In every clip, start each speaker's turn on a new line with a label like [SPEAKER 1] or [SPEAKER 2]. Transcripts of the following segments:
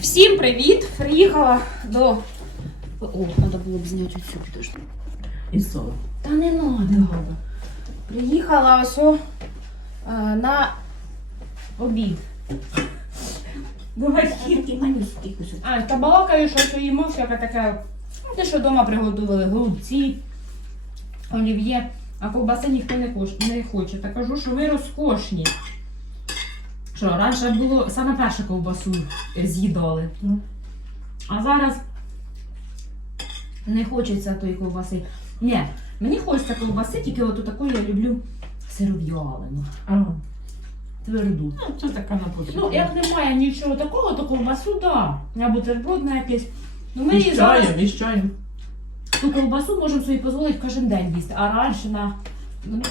[SPEAKER 1] Всім привіт! Приїхала до. О, треба було б зняти цю підожди.
[SPEAKER 2] І соло.
[SPEAKER 1] Та не треба. Приїхала ось о, е, на обід. До батьків.
[SPEAKER 2] Такий манюсенький кусок.
[SPEAKER 1] А, та балакаю, що що їмо всяке таке. Ну, те, що вдома приготували голубці, олів'є, а ковбаси ніхто не, кош... не хоче. Та кажу, що ви розкошні. Що, раніше було саме перше ковбасу з'їдали.
[SPEAKER 2] Ну.
[SPEAKER 1] А зараз не хочеться тої ковбаси. Ні, мені хочеться ковбаси, тільки от таку я люблю сиров'ялену, тверду.
[SPEAKER 2] ну це така на
[SPEAKER 1] Ну, як немає нічого такого, то ковбасу, да. Я бутерброд на якийсь. Ну, ми її зараз
[SPEAKER 2] чаєм, і чаєм.
[SPEAKER 1] ту ковбасу можемо собі дозволити кожен день їсти, а раніше на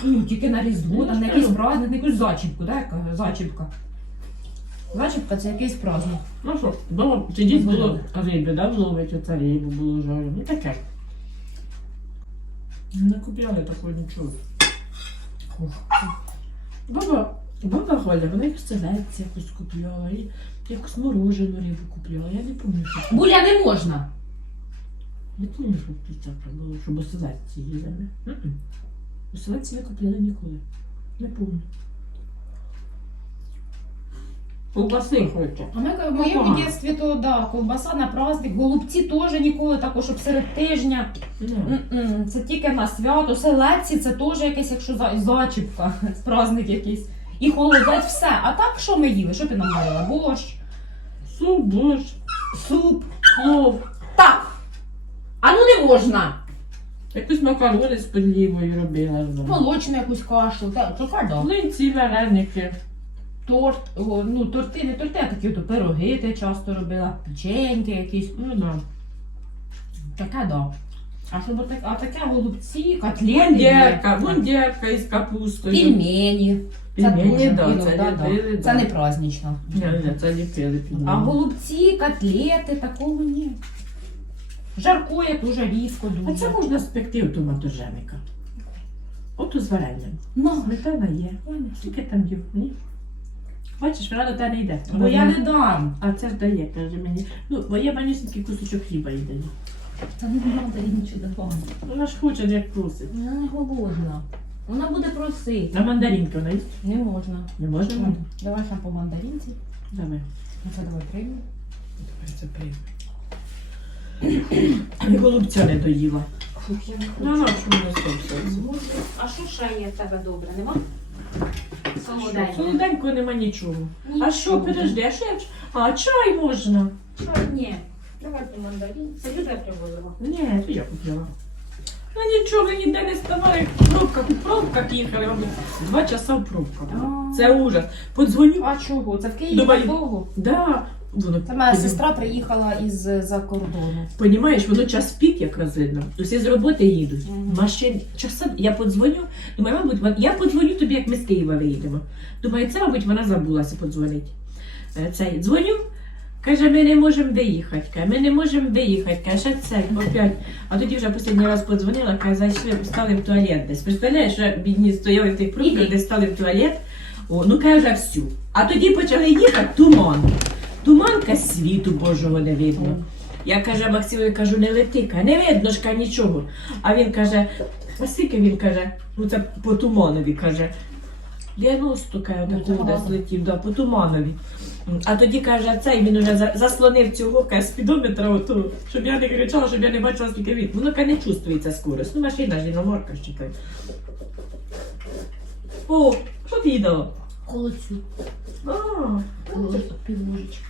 [SPEAKER 1] ну, тільки на Різдво,
[SPEAKER 2] Ну,
[SPEAKER 1] там, на якийсь праздник, на якусь зачіпку, да, яка зачіпка. Зачіпка це якийсь праздник.
[SPEAKER 2] Ну що, було, тоді було риби, да, зловить оце рибу, було жарено. Ну таке. Не купляли такого нічого. Баба, баба Галя, вона якусь селедці якусь купляла, і якусь морожену рибу купляла. Я не пам'ятаю, що.
[SPEAKER 1] Буля не можна.
[SPEAKER 2] Не пам'ятаю, що тут таке було, щоб оселедці їли. М-м. Не купляли ніколи. Не пам'ятаю. Ковбаси хоче.
[SPEAKER 1] А ми в моєму
[SPEAKER 2] Ага.
[SPEAKER 1] дитинстві то да, ковбаса на праздник, голубці теж ніколи також, щоб серед тижня.
[SPEAKER 2] Ні.
[SPEAKER 1] М-м, Це тільки на свято, селедці це теж якась, якщо за- зачіпка, праздник якийсь. І холодець, все. А так що ми їли? Що ти нам говорила? Борщ,
[SPEAKER 2] Суп, борщ,
[SPEAKER 1] суп.
[SPEAKER 2] плов.
[SPEAKER 1] Так. А ну не можна.
[SPEAKER 2] Якусь макарони з підлівою робила.
[SPEAKER 1] Молочну якусь кашу. Так, то да.
[SPEAKER 2] Млинці, вареники.
[SPEAKER 1] Торт, о, ну торти, не торти, а такі то пироги ти часто робила, печеньки якісь.
[SPEAKER 2] Ну да.
[SPEAKER 1] Таке да. А щоб отак, а таке голубці, котлети,
[SPEAKER 2] Бундерка,
[SPEAKER 1] є.
[SPEAKER 2] бундерка із капустою.
[SPEAKER 1] пельмені. Це
[SPEAKER 2] Пельмені,
[SPEAKER 1] дуже,
[SPEAKER 2] да,
[SPEAKER 1] ну,
[SPEAKER 2] це ліпили,
[SPEAKER 1] да. Це не празднично.
[SPEAKER 2] Ні, ні, це ліпили пельмені.
[SPEAKER 1] А голубці, котлети, такого ні. Жаркує дуже рідко дуже.
[SPEAKER 2] А це можна спекти у томатожемика. От з варенням.
[SPEAKER 1] Ну,
[SPEAKER 2] Сметана є. Скільки там є? Ні? Бачиш, вона до тебе не йде.
[SPEAKER 1] бо я не дам.
[SPEAKER 2] А це ж дає, каже мені. Ну, бо є манюсенький кусочок хліба йде.
[SPEAKER 1] Та не треба їй нічого давати.
[SPEAKER 2] Вона ж хоче, як просить.
[SPEAKER 1] Вона не голодна. Вона буде просити.
[SPEAKER 2] А мандаринки вона їсть?
[SPEAKER 1] Не можна.
[SPEAKER 2] Не можна?
[SPEAKER 1] М, Давай ще по мандаринці.
[SPEAKER 2] Давай.
[SPEAKER 1] А це давай приймемо.
[SPEAKER 2] Це прийме. І голубця не доїла.
[SPEAKER 1] Фух, я не
[SPEAKER 2] Ну, ну, що воно?
[SPEAKER 1] А що ще є в тебе добре, нема?
[SPEAKER 2] Солоденького нема нічого. А що, подожди, а що я? А чай можна?
[SPEAKER 1] Чай, ні. Давайте мандарин. Це Люда привозила.
[SPEAKER 2] Ні, то я купила. Ну нічого, ви ніде не ставали. В пробках, в пробках їхали, мабуть, два часа в пробках.
[SPEAKER 1] А.
[SPEAKER 2] Це ужас. Подзвоню.
[SPEAKER 1] А чого? Це в Києві
[SPEAKER 2] Думаю,
[SPEAKER 1] так довго?
[SPEAKER 2] Да. Воно,
[SPEAKER 1] Це моя сестра приїхала із за кордону.
[SPEAKER 2] Понімаєш, воно час пік якраз видно. Усі з роботи їдуть.
[SPEAKER 1] Мгм.
[SPEAKER 2] Машин часом я подзвоню. Думаю, мабуть, вон- я подзвоню тобі, як ми з Києва виїдемо. Думаю, це, мабуть, вона забулася подзвонити. Е, Цей дзвоню. Каже, ми не можемо виїхати. Каже, ми не можемо виїхати. Каже, це опять. А тоді вже останній раз подзвонила, каже, зайшли, стали в туалет десь. Представляєш, що бідні стояли в тих пробках, де стали в туалет. О, ну каже, всю. А тоді почали їхати туман. Туманка світу Божого не видно. Я каже, Максимові кажу, не лети, каже, не видно ж каже, нічого. А він каже, а скільки він каже, ну це по туманові каже. 90 каже,
[SPEAKER 1] Ну,
[SPEAKER 2] такого
[SPEAKER 1] це
[SPEAKER 2] десь летів, да, по туманові. А тоді каже, цей він уже заслонив цього каже, спідометра, ото, щоб я не кричала, щоб я не бачила, скільки він. Воно каже, не чувствується скорость. Ну, машина ж іноморка ж чекає. О, що ти?
[SPEAKER 1] Холодцю.
[SPEAKER 2] А,
[SPEAKER 1] Півложечки.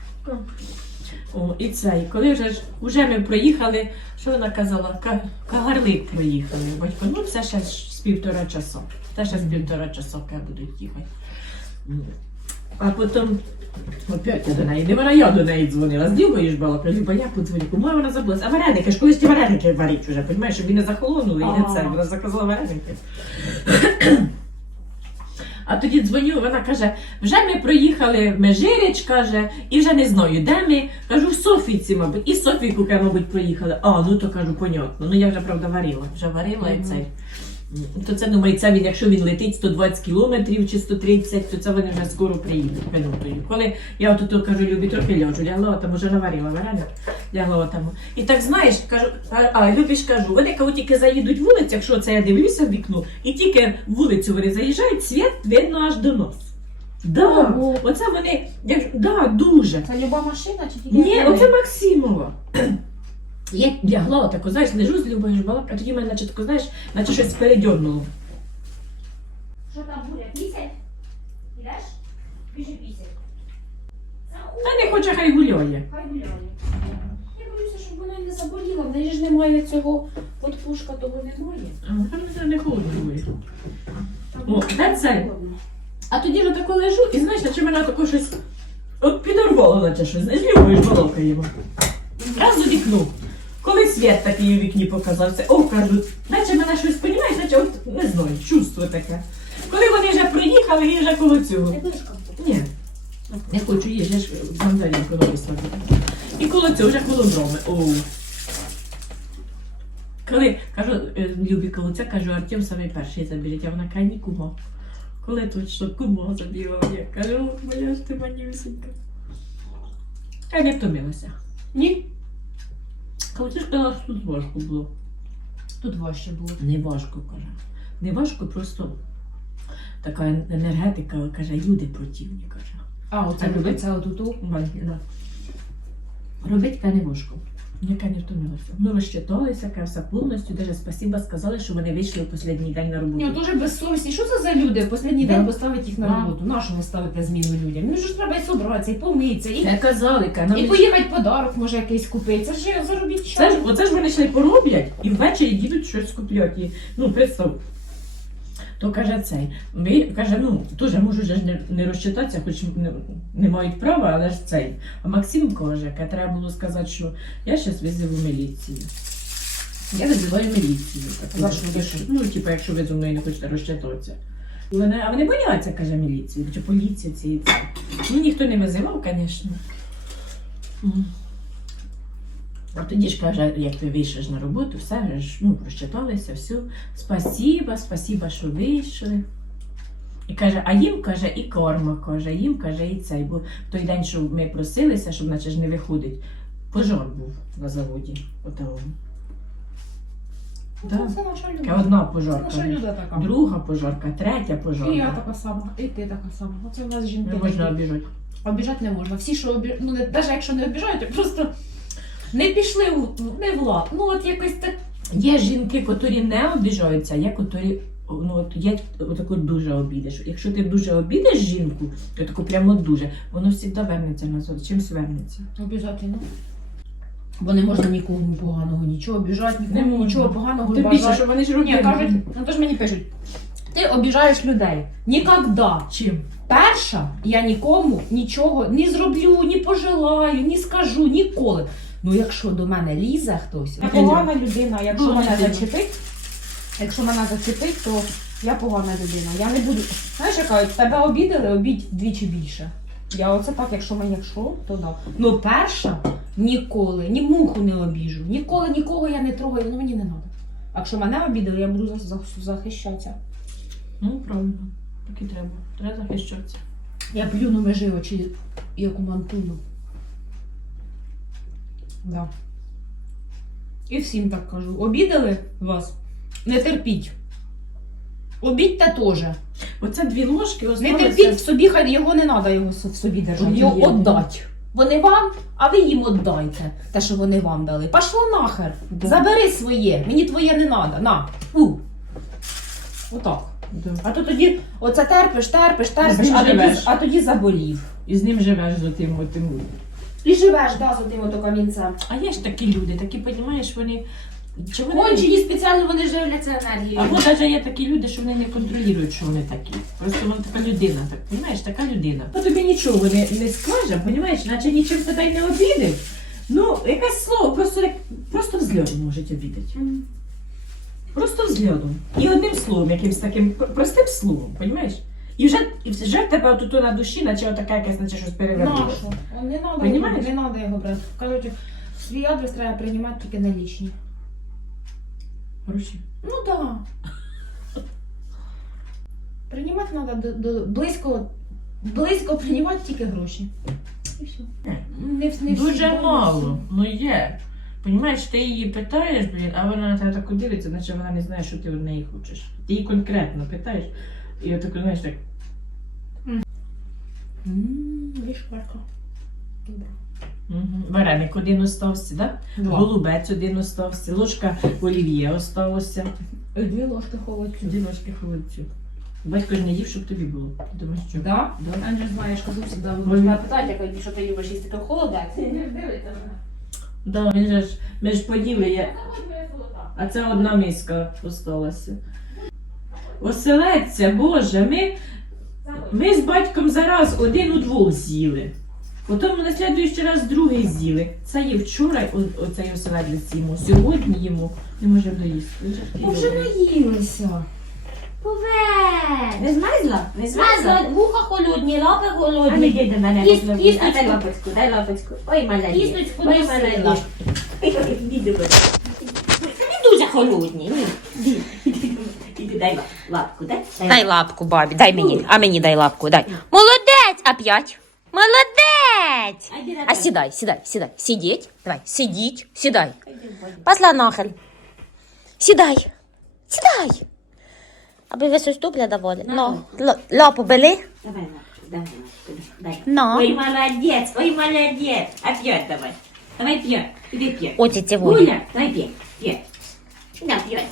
[SPEAKER 2] О, і цей, коли вже ж уже ми проїхали, що вона казала? Кагарлик проїхали. Батько, ну це ще з півтора часу. Це ще з півтора часу будуть їхати. А потім опять я до неї, не вона я до неї дзвонила. З Ділкою ж була, бо я подзвоню. Кому вона забулася? А вареники ж колись ті вареники варить вже, розумієш, щоб він не захолонули, і не це. Вона заказала вареники. А тоді дзвоню, вона каже, вже ми проїхали Межиріч, каже, і вже не знаю, де ми. Кажу, в Софійці, мабуть, і Софійку, мабуть, проїхали. А, ну то кажу, понятно. Ну я вже правда варила, вже варила і цей. То це це він, якщо він летить 120 кілометрів чи 130, то це вони вже скоро приїдуть минутою. Коли я от тут кажу, любі трохи ляжу, лягла там уже наварила варення, лягла там. І так знаєш, кажу, а, а любі ж кажу, вони коли тільки заїдуть вулицю, якщо це я дивлюся в вікно, і тільки вулицю вони заїжджають, світ видно аж до нас. Да,
[SPEAKER 1] Ого.
[SPEAKER 2] оце вони, як, да, дуже.
[SPEAKER 1] Це люба машина чи тільки?
[SPEAKER 2] Ні, оце Максимова. Я лягла таку, знаєш, лежу з Любою балак, а тоді мене, наче таку, знаєш, наче щось передьорнуло.
[SPEAKER 1] Що там буде? Пісять? Ідеш? Біжи пісять.
[SPEAKER 2] А не хоче, хай гуляє.
[SPEAKER 1] Хай гуляє. Я боюся, щоб вона не заболіла. В неї ж немає цього подпушка, того немає.
[SPEAKER 2] А там не холодно. О, де це? А тоді ж тако лежу, і знаєш, наче мене тако щось от підорвало, наче щось. Знаєш, Любою ж балакаємо. Раз у вікно. Коли світ такий у вікні показався, о, кажу, наче мене щось понімаєш, наче от не знаю, чувство таке. Коли вони вже приїхали, і вже коло цього. Ні. Не хочу їсти, я ж мандаринку новий. І коло цього вже коло дроми. Оу. Коли кажу, е, Любі коло це, кажу, Артем самий перший забіжить, а вона каже, ні кумо. Коли тут що кумо забігав, я кажу, моя ж ти манюсенька. Я не втомилася.
[SPEAKER 1] Ні.
[SPEAKER 2] Коли ти ж казала, що тут важко було.
[SPEAKER 1] Тут важче було.
[SPEAKER 2] Не важко, каже. Не важко, просто така енергетика, каже, люди противні, каже.
[SPEAKER 1] А, оце
[SPEAKER 2] робить
[SPEAKER 1] робиться отуту.
[SPEAKER 2] Робить не важко. Яка не втомилася. Ми розчиталися, каже, повністю. Даже спасіба сказали, що вони вийшли в останній день на
[SPEAKER 1] Ні,
[SPEAKER 2] роботу.
[SPEAKER 1] дуже безсовісні. Що це за люди? В останній
[SPEAKER 2] Да.
[SPEAKER 1] день поставити їх на
[SPEAKER 2] Да.
[SPEAKER 1] роботу. Нашого ставити зміну людям? Ну ж треба і собратися, і помитися, і,
[SPEAKER 2] казали,
[SPEAKER 1] і поїхати подарок може якийсь купити. Це ж заробіть
[SPEAKER 2] це ж, оце ж вони йшли пороблять і ввечері їдуть щось куплять. І, ну, представ. То каже цей. Ми, каже, ну, теж можу ж не, не розчитатися, хоч не, не мають права, але ж цей. А Максим каже, каже, треба було сказати, що я зараз визову міліцію. Я визиваю міліцію. Так,
[SPEAKER 1] що? Що?
[SPEAKER 2] Ну, типу, якщо ви зі мною не хочете розчитатися. Вони, а вони бояться, каже, міліції, чи поліція ці і це. Ну, ніхто не визивав, звісно. А тоді ж каже, як ти вийшов на роботу, все ж ну, розчиталися, все. Спасіба, спасіба, що вийшли. І каже, а їм каже, і корма каже, їм каже, і цей. Бо в той день, що ми просилися, щоб наче ж не виходить, пожар був на заводі. Отого.
[SPEAKER 1] Ну,
[SPEAKER 2] Да.
[SPEAKER 1] Це, це наша люда.
[SPEAKER 2] Одна
[SPEAKER 1] Це
[SPEAKER 2] пожарка.
[SPEAKER 1] наша люда така.
[SPEAKER 2] Друга пожарка, третя пожарка.
[SPEAKER 1] І я така сама, і ти така сама. Оце у нас жінки.
[SPEAKER 2] Не можна
[SPEAKER 1] такі.
[SPEAKER 2] обіжати.
[SPEAKER 1] Обіжати не можна. Всі, що обіжають, ну не навіть якщо не обіжають, просто не пішли в не в лад. Ну от якось так.
[SPEAKER 2] Є жінки, котрі не обіжаються, а є котрі. Ну, от є таку дуже обідеш. Якщо ти дуже обідеш жінку, то таку прямо дуже, воно завжди вернеться назад. Чимсь вернеться.
[SPEAKER 1] Обіжати, ну. Бо не можна нікому поганого, нічого обіжати,
[SPEAKER 2] Не
[SPEAKER 1] нікому
[SPEAKER 2] можна.
[SPEAKER 1] нічого поганого
[SPEAKER 2] Тим
[SPEAKER 1] не
[SPEAKER 2] більше, що вони ж роблять.
[SPEAKER 1] Ні, кажуть, ну то ж мені пишуть. Ти обіжаєш людей. Нікогда.
[SPEAKER 2] Чим?
[SPEAKER 1] Перша я нікому нічого не зроблю, ні пожелаю, ні скажу, ніколи. Ну, якщо до мене лізе хтось, я погана людина, якщо
[SPEAKER 2] Ну,
[SPEAKER 1] мене
[SPEAKER 2] людина.
[SPEAKER 1] зачепить, якщо мене зачепить, то я погана людина. Я не буду. Знаєш, як кажуть, тебе обідали, обідь двічі більше. Я оце так, якщо мені якщо, то да. Ну перша ніколи, ні муху не обіжу, ніколи нікого я не трогаю, ну мені не треба. А якщо мене обідали, я буду за- за- захищатися.
[SPEAKER 2] Ну, правильно. Так і треба. Треба захищатися.
[SPEAKER 1] Я плюну межи очі, як у мантулю. Да. І всім так кажу. Обідали вас? Не терпіть. Обідьте теж.
[SPEAKER 2] Оце дві ложки
[SPEAKER 1] Не терпіть в собі, хай його не треба його в собі держати. Його віддать. Вони вам, а ви їм віддайте те, що вони вам дали. Пошла нахер.
[SPEAKER 2] Да.
[SPEAKER 1] Забери своє. Мені твоє не треба. На. Фу. Отак.
[SPEAKER 2] Да.
[SPEAKER 1] А то тоді оце терпиш, терпиш, терпиш, а тоді, а тоді заболів.
[SPEAKER 2] І з ним живеш з отим отим.
[SPEAKER 1] І живеш, да, з одним ото камінцем.
[SPEAKER 2] А є ж такі люди, такі, розумієш, вони. Чи вони...
[SPEAKER 1] Кончені спеціально вони живляться енергією.
[SPEAKER 2] Або навіть є такі люди, що вони не контролюють, що вони такі. Просто вона така людина, так, розумієш, така людина. Бо тобі нічого не, не скаже, розумієш, наче нічим тебе й не обідить. Ну, якесь слово, просто, як- просто взглядом можуть обідати. Просто взглядом. І одним словом, якимось таким пр- простим словом, розумієш? І вже, і вже в тебе тут на душі, наче отака якась, наче щось перевернулося.
[SPEAKER 1] Нашу. Не треба,
[SPEAKER 2] Понімаєш?
[SPEAKER 1] не треба його брати. Кажуть, свій адрес треба приймати тільки налічні.
[SPEAKER 2] Гроші.
[SPEAKER 1] Ну так. Да. Приймати треба до, до, близько, близько приймати тільки гроші. І все. Не, не
[SPEAKER 2] Дуже
[SPEAKER 1] бонуси.
[SPEAKER 2] мало. Ну є. Понімаєш, ти її питаєш, блін, а вона на тебе так дивиться, наче вона не знає, що ти від неї хочеш. Ти її конкретно питаєш, і отак, знаєш, так.
[SPEAKER 1] Ммм, вишварка. Добре.
[SPEAKER 2] Угу. Вареник один остався, да? Голубець один остався, ложка олів'є осталося.
[SPEAKER 1] І Дві ложки холодцю.
[SPEAKER 2] Дві ложки холодцю. Батько ж не їв, щоб тобі було. Ти думаєш, що?
[SPEAKER 1] Да?
[SPEAKER 2] Да.
[SPEAKER 1] Анже знаєш, кажу завжди,
[SPEAKER 2] Мгм.
[SPEAKER 1] можна питати, як, що ти любиш їсти такий холодець. Не дивиться мене.
[SPEAKER 2] Да, він же ж, ми ж поділи, я... а це одна миска осталася. Оселедця, Боже, ми, ми з батьком зараз один у двох з'їли. Потім на слідуючий раз другий з'їли. Це є вчора оцей оселедець йому, сьогодні йому не може доїсти. Він
[SPEAKER 1] Вже наїлися.
[SPEAKER 3] Повець!
[SPEAKER 4] Не змерзла? Не змерзла?
[SPEAKER 3] Вуха холодні, лапи
[SPEAKER 4] А ну
[SPEAKER 3] холодні.
[SPEAKER 4] йди до мене,
[SPEAKER 3] Кіс- кісточку.
[SPEAKER 4] Дай лапочку, дай лапочку. Ой, молодець.
[SPEAKER 3] Кісточку
[SPEAKER 4] Ой, ой, іди.
[SPEAKER 3] Не дуже холодні. ну.
[SPEAKER 4] Іди, іди, іди, дай лапку, дай.
[SPEAKER 3] Дай лапку, бабі, дай мені, а мені дай лапку, дай. Молодець, опять. Молодець.
[SPEAKER 4] А, іди на
[SPEAKER 3] А
[SPEAKER 4] тебе.
[SPEAKER 3] сідай, сідай, сідай. Сидіть, давай, сидіть, сідай.
[SPEAKER 4] Іди в воду.
[SPEAKER 3] Пошла нахер. Сідай, сідай. Аби ви щось дубля доволі. Ну, л- лапу бери.
[SPEAKER 4] Давай лапку, давай лапку, дай.
[SPEAKER 3] Ну.
[SPEAKER 4] Ой, молодець, ой, молодець. Опять давай. Давай п'є, іди п'є.
[SPEAKER 3] Оці ці воді.
[SPEAKER 4] Гуля, давай п'є, п'є. На, п'є.